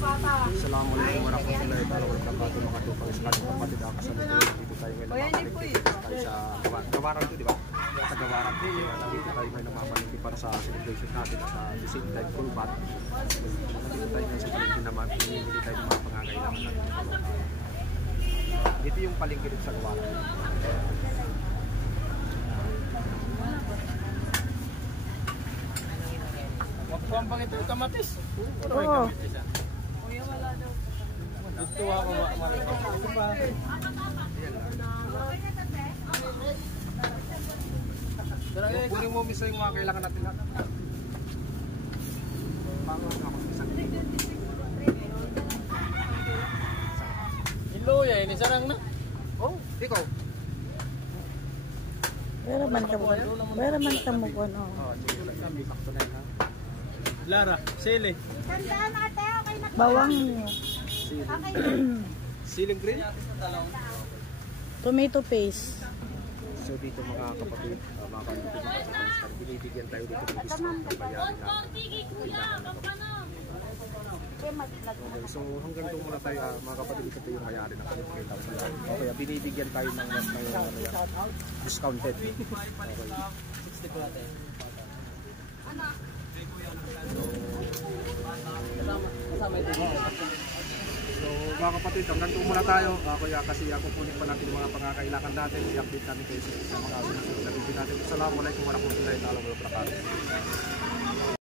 Assalamualaikum warahmatullahi wabarakatuh. Mga tupang sekali kapatid, kasalukuyan dito tayo ngayon namamalingki tayo sa Gawaran ito, di ba? Sa Gawaran ito, nandito tayo ngayon namamalingki para sa celebration natin sa the same time Kulbat. Nandito tayo ngayon sa palingki naman, pinili tayo ng mga pangangailangan natin. Dito yung palingki dito sa Gawaran. Kuwan bang ito kamatis? Oo. Kuya wala daw. Dito ako malaki. Ito pa. Kunin mo misa yung mga kailangan natin lahat. Pangon ako misa. Iloya ini sarang na. Oh, ikaw. Wala man ka mo kon. Oh, sige lang. Sabi sakto na ha. Lara, sili. Tandaan ate, okay na. Bawang, Siling green. tomato paste. So dito mga kapatid, mga kapatid, binibigyan tayo dito ng discount ng bayarin natin. Okay, so hanggang doon muna tayo mga kapatid, ito yung bayarin na kami pakita sa lahat. Okay, binibigyan tayo ng discounted. Okay. 60 po natin. So mga kapatid, hanggang doon muna tayo. Kaya kasi kukunin pa natin yung mga pangangailangan natin. I-update natin kayo sa mga susunod na video natin. Assalamualaikum warahmatullahi wabarakatuh.